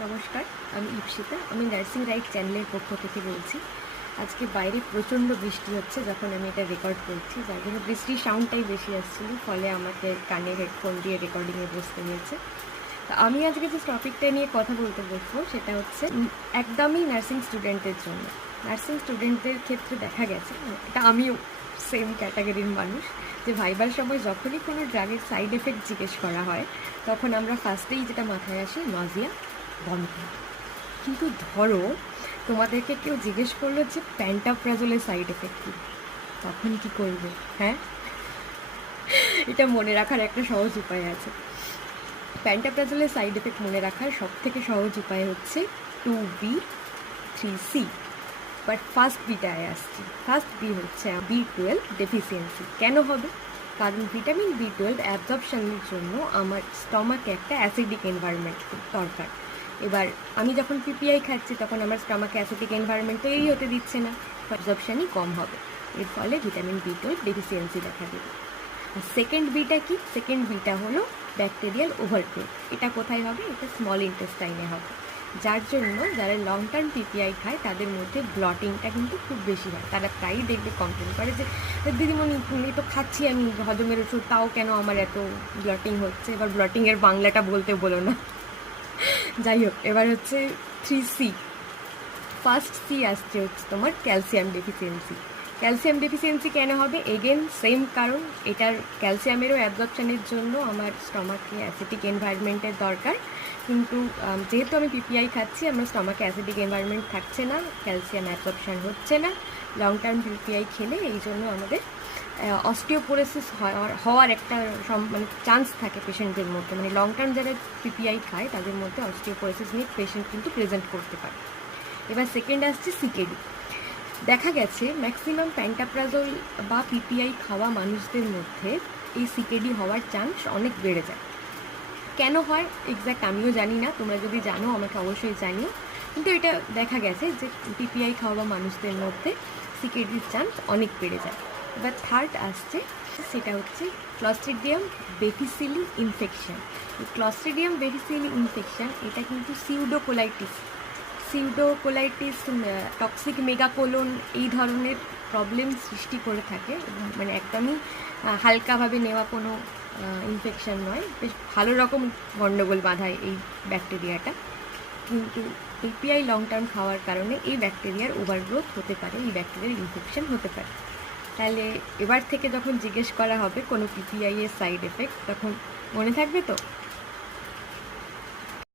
নমস্কার, আমি ইপসিতা। আমি নার্সিং রাইট চ্যানেলের পক্ষ থেকে বলছি। আজকে বাইরে প্রচণ্ড বৃষ্টি হচ্ছে যখন আমি এটা রেকর্ড করছি, যার জন্য বৃষ্টির সাউন্ডটাই বেশি আসছিল, ফলে আমাকে কানে হেডফোন দিয়ে রেকর্ডিংয়ে বসতে হয়েছে। তো আমি আজকে যে টপিকটা নিয়ে কথা বলতে বসবো সেটা হচ্ছে একদমই নার্সিং স্টুডেন্টের জন্য। নার্সিং স্টুডেন্টদের ক্ষেত্রে দেখা গেছে, এটা আমিও সেম ক্যাটাগরির মানুষ, যে ভাইবার সময় যখনই কোনো ড্রাগের সাইড এফেক্ট জিজ্ঞেস করা হয় তখন আমরা ফার্স্টেই যেটা মাথায় আসে নজিয়া, বমি। কিন্তু ধরো তোমাদেরকে কেউ জিজ্ঞেস করলো যে প্যান্টাপ্রাজোলের সাইড এফেক্ট কী, তখন কী করবে? হ্যাঁ, এটা মনে রাখার একটা সহজ উপায় আছে। প্যান্টাপ্রাজোলের সাইড এফেক্ট মনে রাখার সবথেকে সহজ উপায় হচ্ছে 2B3C। বাট ফার্স্ট বিটায় আসছি। ফার্স্ট বি হচ্ছে B12 ডেফিসিয়েন্সি। কেন হবে? কারণ ভিটামিন B12 অ্যাবজর্পশনের জন্য আমার স্টমাকে একটা অ্যাসিডিক এনভায়রনমেন্ট দরকার। এবার আমি যখন পিপিআই খাচ্ছি তখন আমার স্টমাকে অ্যাসিডিক এনভায়রনমেন্ট তৈরি হতে দিচ্ছে না, অ্যাবজর্পশনই কম হবে। এর ফলে ভিটামিন B12 ডেফিসিয়েন্সি দেখা দেবে। আর সেকেন্ড বিটা কি? সেকেন্ড বিটা হলো ব্যাকটেরিয়াল ওভারগ্রোথ। এটা কোথায় হবে? এটা স্মল ইন্টেস্টাইনে হবে, যার জন্য যারা লং টার্ম পিপিআই খায় তাদের মধ্যে ব্লটিংটা কিন্তু খুব বেশি হয়। তারা প্রায়ই দেখবে কমপ্লেন করে যে দিদিমণি তো খাচ্ছি আমি হজমের ওষুধ, তাও কেন আমার এত ব্লটিং হচ্ছে। এবার ব্লটিংয়ের বাংলাটা বলতে বলো না। যাই হোক, এবার হচ্ছে 3C। ফার্স্ট সি আসছে হচ্ছে তোমার ক্যালসিয়াম ডেফিসিয়েন্সি। ক্যালসিয়াম ডেফিসিয়েন্সি কেন হবে? এগেন সেম কারণ। এটার ক্যালসিয়ামেরও অ্যাবজর্পশনের জন্য আমার স্টমাকে অ্যাসিডিক এনভায়রনমেন্টের দরকার। কিন্তু যেহেতু আমি পিপিআই খাচ্ছি, আমার স্টমাকে অ্যাসিডিক এনভায়রনমেন্ট থাকছে না, ক্যালসিয়াম অ্যাবজর্পশন হচ্ছে না লং টার্ম পিপিআই খেলে। এই জন্য আমাদের অস্টিওপোরোসিস হওয়ার একটা মানে চান্স থাকে পেশেন্টদের মধ্যে। মানে লং টার্ম যারা পিপিআই খায় তাদের মধ্যে অস্টিওপোরোসিস নিয়ে পেশেন্ট কিন্তু প্রেজেন্ট করতে পারে। এবার সেকেন্ড আসছে সিকেডি। দেখা গেছে ম্যাক্সিমাম প্যান্টাপ্রাজোল বা পিপিআই খাওয়া মানুষদের মধ্যে এই সিকেডি হওয়ার চান্স অনেক বেড়ে যায়। কেন হয় এক্স্যাক্ট আমিও জানি না, তোমরা যদি জানো আমাকে অবশ্যই জানিও। কিন্তু এটা দেখা গেছে যে পিপিআই খাওয়া মানুষদের মধ্যে সিকেডির চান্স অনেক বেড়ে যায়। এবার থার্ড আসছে, সেটা হচ্ছে ক্লস্ট্রিডিয়াম বেফিসিলি ইনফেকশন। ক্লস্ট্রিডিয়াম বেফিসিলি ইনফেকশন এটা কিন্তু সিউডোকোলাইটিস, টক্সিক মেগাকোলন এই ধরনের প্রবলেম সৃষ্টি করে থাকে। মানে একদমই হালকাভাবে নেওয়া কোনো ইনফেকশন নয়, বেশ ভালো রকম গণ্ডগোল বাঁধায় এই ব্যাকটেরিয়াটা। কিন্তু পিপিআই লং টার্ম খাওয়ার কারণে এই ব্যাকটেরিয়ার ওভারগ্রোথ হতে পারে, এই ব্যাকটেরিয়ার ইনফেকশন হতে পারে। তাহলে এবার থেকে যখন জিজ্ঞেস করা হবে কোনো পিপিআই এর সাইড এফেক্ট, তখন মনে থাকবে তো